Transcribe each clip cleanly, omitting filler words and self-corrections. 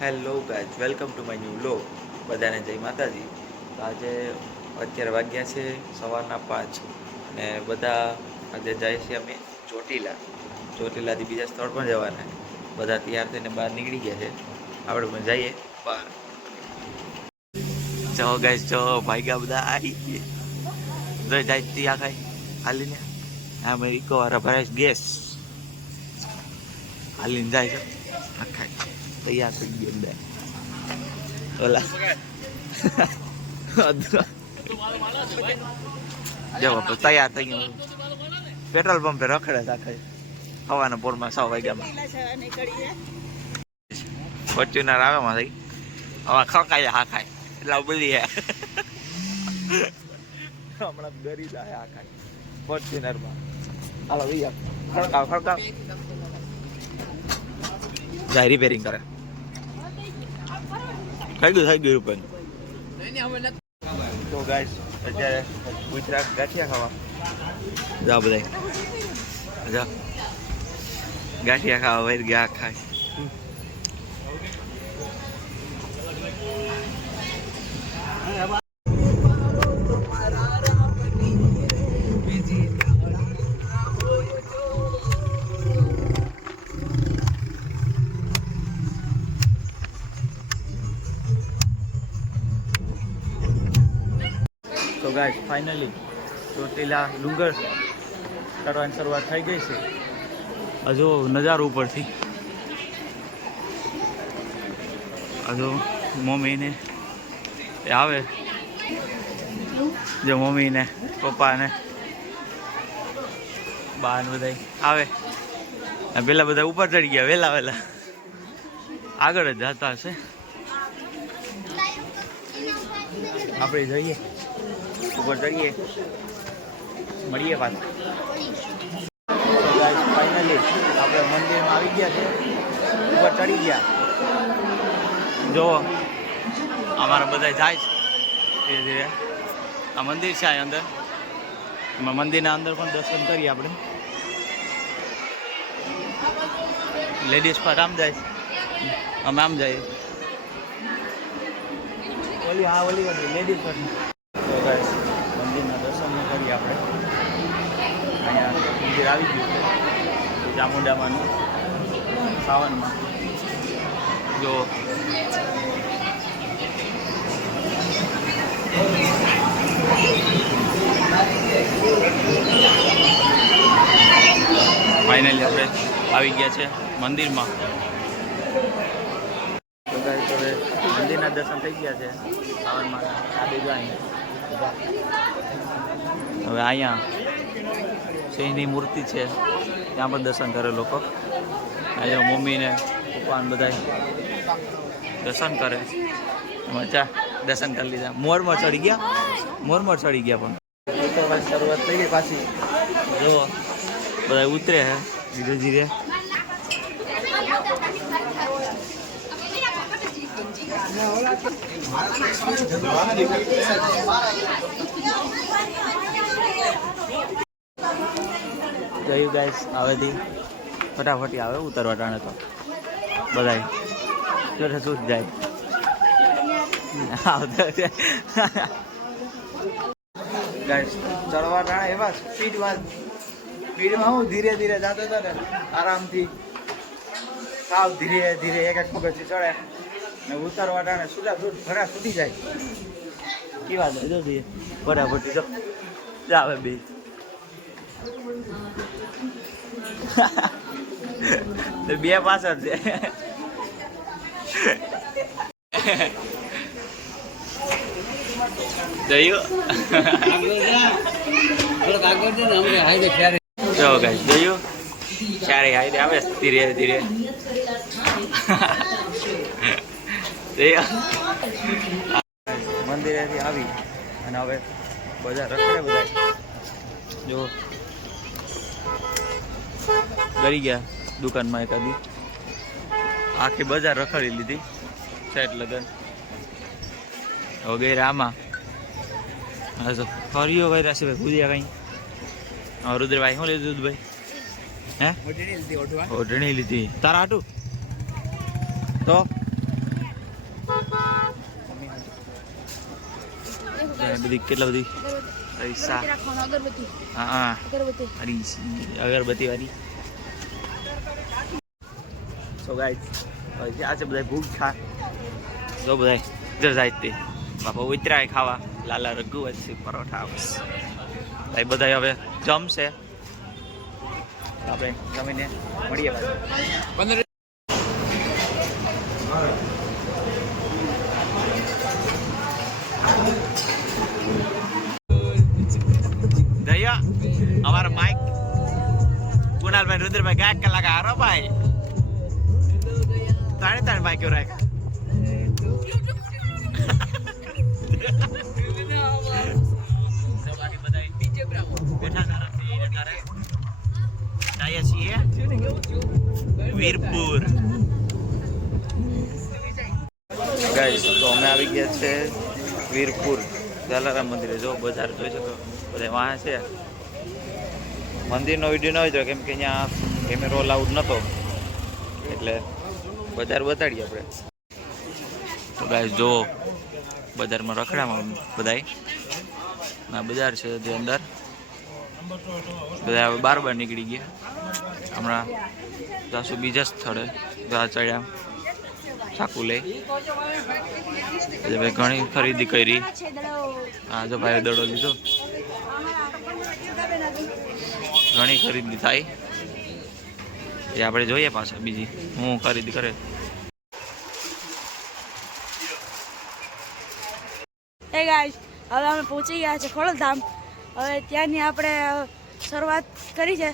Hello guys, welcome to my new vlog. બધાને જય માતાજી. તો આજે 11 વાગ્યા છે, સવારના 5 અને બધા આજે જાય છે અમે ચોટીલાથી બીજા સ્થળ પણ જવાના. બધા તૈયાર થઈને બહાર નીકળી ગયા છે. આપણે પણ જઈએ બહાર. ચો ગાઈઝ, ચો ભાગ્યા બધા આવી ગયા. જાય ત્યાં ખાઈ હાલીને આમ ઇકો વાળા ભરાય ગેસ હાલીને જાય છે. ખાઈ તૈયાર થઈ ગઈ અંદર ઓલા જો તૈયાર થઈ ગયું. પેટ્રોલ પંપે રખડે આખા હવાના પોરમાં 6 વાગ્યામાં ફોર્ચ્યુનર આવે માં થઈ હવે ખકાય હા ખાય એટલે બધી હમણાં ગરી જાય આ ખાય ફોર્ચ્યુનરમાં. હાલો ભૈયા ખડકાવ જાય રિપેરિંગ કરે. થઈ ગયું રૂપિયા. તો ગાઈસ અત્યારે ગુજરાત ગાંઠિયા ખાવા જા બધા જા ગાંઠિયા ખાવા વૈર ગયા ખાય. તો ગાઈસ ફાઇનલી ચોટીલા ડુંગર ચડવાની શરૂઆત થઈ ગઈ છે. હજુ નજારો ઉપરથી હજુ મમ્મીને એ આવે જો મમ્મીને પપ્પાને બા ને બધા આવે. પેલા બધા ઉપર ચડી ગયા વહેલા આગળ જ જતા હશે. આપણે જઈએ ઉપર ચડીએ મળીએ પાછું. ફાઇનલી આપણે મંદિરમાં આવી ગયા છે, ઉપર ચડી ગયા. જો અમારા બધા જાય છે ધીરે ધીરે. આ મંદિર છે અહીં અંદર. એમાં મંદિરના અંદર પણ દર્શન કરીએ આપણે. લેડીઝ પર આમ જાય, અમે આમ જઈએ. ઓલી લેડીઝ પર. તો ગાઈસ મંદિરના દર્શન કરીએ આપણે. અહીંયા મંદિર આવી ગયું છે ચામુંડામાનું સાવનમાં. જો ફાઇનલી આપણે આવી ગયા છે મંદિરમાં. તો ગાઈસ હવે મંદિરના દર્શન થઈ ગયા છે સાવનમાં. હવે અહીંયા સિંહની મૂર્તિ છે, ત્યાં પણ દર્શન કરે લોકો. અહીંયા મમ્મીને પપ્પાને બધા દર્શન કરે. મજા દર્શન કરી લીધા. મોરમાં ચડી ગયા પણ શરૂઆત થઈ ગઈ પાછી. જો બધા ઉતરે હે ધીરે ધીરે. ગયું ગાઈસ હવેથી ફટાફટી આવે ઉતરવા ટાણે. તો બધા શું જાય ગાઈસ ચડવા ટાણે એવા સ્પીડમાં હું ધીરે ધીરે જતો હતો ને આરામથી. સાવ ધીરે ધીરે એક પગથિયું ચડે ને ઉતરવા ટાણે ઘણા છૂટી જાય. કેવા જાય જો ફટાફટી જો આવે બે. બે પાછળ છે. જોયું ચારે હાઈડે આવે ધીરે ધીરે. મંદિરેથી આવી અને હવે બધા રખડે. બધા જો ગરી ગયા દુકાનમાં એકાદી. આખી બજાર રખડી લીધી સેટ લગન. વગેરે આમાં હા તો ફરીઓ કર્યા છે ભાઈ ભૂલ્યા કઈ. રુદ્રભાઈ શું લીધું ભાઈ? હે ઓઢણી લીધી તારા હાટું તો બધી કેટલા બધી પૈસા હા અગરબત્તી વાળી સો ગાઈસ આ છે બધા ભૂખ ખા જો બધા ઇધર જાય તે બાપા ઉતરાય ખાવા લાલા રઘુ વચ્ચે પરોઠા ભાઈ બધા હવે જમશે આપણે જમીને મળીએ પાછા દયા અમારા માઇક કુનાલભાઈ રુદ્રભાઈ ગાયક કલાક હારો ભાઈ તાણે માઇક રાખ વીરપુર ગાઈસ તો અમે આવી ગયા છે વીરપુર જલારામ મંદિરે જો બજાર જોઈ શકો બધા વાહ છે મંદિરનો વિડીયો ન હોય તો કેમ કે અહીંયા કેમેરો અલાઉડ નહોતો એટલે બજાર બતાડીએ આપણે તો ગાઈસ જો બજારમાં રખડામાં બધાય ના બજાર છે જે અંદર બધા હવે બાર નીકળી ગયા હમણાં જાશું બીજા સ્થળે ચડ્યા ચાકુ લઈ ભાઈ ઘણી ખરીદી કરી હા જો ભાઈ દડો લીધો ઘણી ખરીદી થાય એ આપણે જોઈએ પાછા બીજી હું ખરીદી કરે હે ગાઈસ હવે અમે પહોંચી ગયા છે ખોડલધામ હવે ત્યાંની આપણે શરૂઆત કરી છે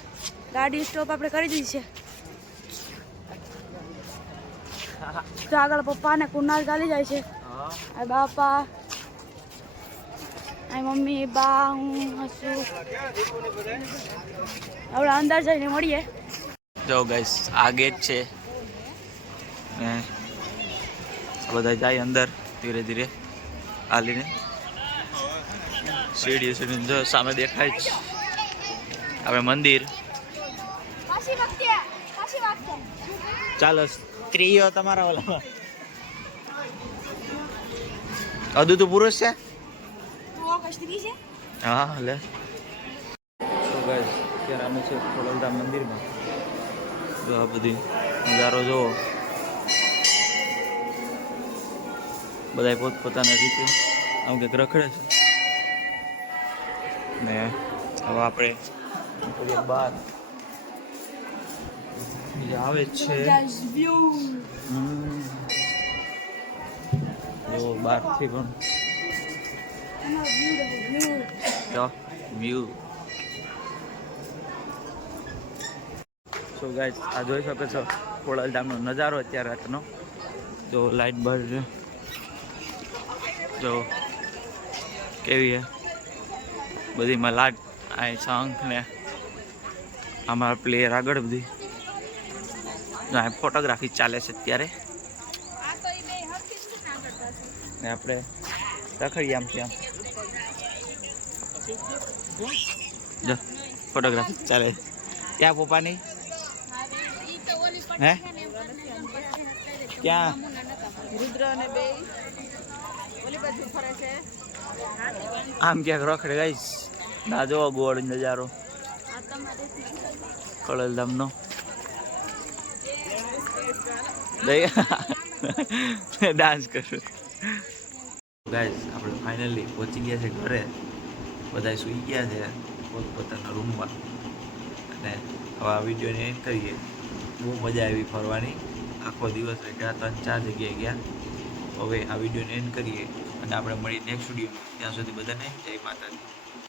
ગાડી સ્ટોપ આપણે કરી દીધી છે તો આગળ પપ્પા ને કુનાલ ચાલી જાય છે આ બાપા આ મમ્મી બા હું હસું આપણે અંદર જઈને મળીએ જો ગાઈસ આ ગેટ છે ને બધા જાય અંદર ધીરે ધીરે હાલીને સીડી જો સામે દેખાય જ આપણે મંદિર ચાલો સ્ત્રીઓ તમારા ઓલામાં અદુ તો પુરુષ છે હા લે તો ગાઈસ અત્યારે અમે છે ખોડલધામ મંદિરમાં જો આ બધી નજારો જોવો બધા પોતપોતાના રીતે આમ કંઈક રખડે છે ને હવે આપણે બહાર બીજા આવે છે જો બહારથી પણ વ્યૂ સો ગાઈસ આ જોઈ શકો છો ખોડલધામનો નજારો અત્યારે રાતનો જો લાઈટ બહાર જો કેવી હે બધીમાં લાઈટ આ શંખ ને અમારા પ્લેયર આગળ બધી ફોટોગ્રાફી ચાલે છે અત્યારે ને આપણે રખડીએ આમ ત્યાં જો ફોટોગ્રાફી ચાલે ક્યાં પપ્પાની હે ક્યાં આમ ક્યાંક રખડે ગાઈસ ના જો ગોળ નજારો ખોડલધામનો ડાન્સ કરું ગાઈસ આપણે ફાઇનલી પહોંચી ગયા છે ઘરે બધા સૂઈ ગયા છે પોતપોતાના રૂમમાં અને હવે આ વિડીયોને એન્ડ કરીએ બહુ મજા આવી ફરવાની આખો દિવસ રહ્યા 3-4 જગ્યાએ ગયા હવે આ વિડીયોને એન્ડ કરીએ અને આપણે મળી નેક્સ્ટ વિડીયો ત્યાં સુધી બધાને જય માતાજી